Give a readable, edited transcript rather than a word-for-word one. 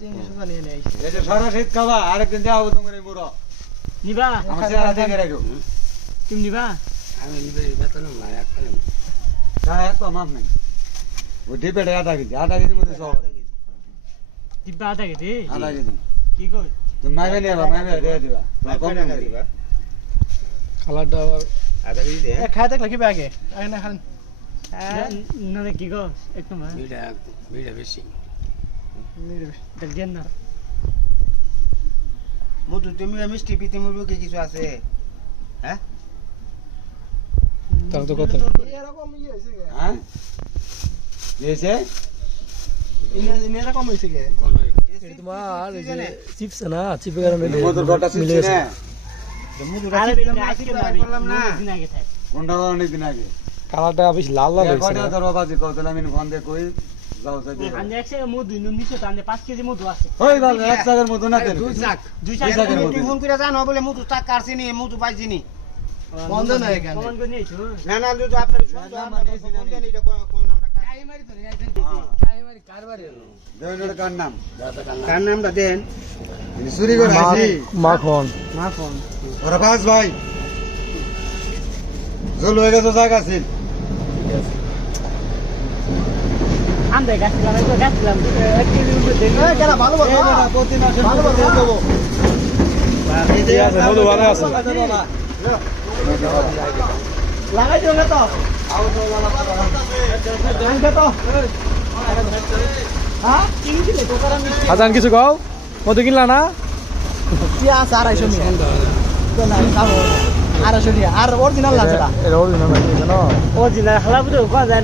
এটা সারা শীত খাবা আরেকদিন যাবো তোমার এই মুড়ো নিবা আমার চেহারা দেখে রাখো তুমি নিবা আমি নিবে বেতন না একটা এক তো মাপ নেই ও ডিপেটে আধা কেজি মধ্যে সব দিবা আধা কেজি আধা কেজি কি কই তুমি মাইবে নিয়ে মাইবে দিয়ে দিবা কম টাকা দিবা কালারটা আবার আধা কেজি দে খাই থাকলে কি আগে আগে না খান না কি গো একদম ভিড়া বেশি দেখ দেন না মধু তুমি মিষ্টি পিতে মুরগি কিছু আছে হ্যাঁ তাহলে তো কত এরকম ইয়ে হইছে গে হ্যাঁ এসে এরকম হইছে গে তোমার এই যে চিপস না চিপের কারণে মধুর গটা মিলে সিস্টেম গেছে। না মধু আরে রাখি বেটা আজকে না করলাম না দিন আগে থাকে কোনটা অনেক দিন আগে কালারটা বেশ লাল লাল হয়েছে কয়টা তোর বাবাজি কতলা আমি ফোন দিয়ে কই যাও যাই আমি একশো মধু নিচে তো আমি 5 কেজি মধু আছে ওই বাল এক টাকার মতো না দেন দুই চাক দুই দুই চাকের মতো। তুই ফোন করে জানো বলে মধু চাক কাটছি নি মধু পাইছি নি বন্ধ না এখানে কমান করে নিয়েছো না না দুটো আপনার সন্দেহ আমরা ফোন দেন এটা কোন নামটা দেওয়ার কার নাম কার নামটা দেন ইনি চুরি করে আসি মাখন না ফোন ওরা পাঁচ ভাই জল হয়ে গেছে জায়গা ছিল আমরা গাছলাম একবার গাছলাম 1 কেজি উপরে দেন এই কেন ভালো ভালো এই বেটা, প্রতি মাসে ভালো মতো দিয়ে ভালো দেবো। ঠিক আছে মধু ভালো আছে লাগাই দিও না তো আনবে তো হ্যাঁ কিনে দিলে তো কারণ আজান কিছু কও মধু কিনলা না কি আছে 250 টাকা তো না খাবো 250 টাকা আর অরিজিনাল না সেটা এটা অরিজিনাল না ও জিনা হালা বুঝো কোয়া যায়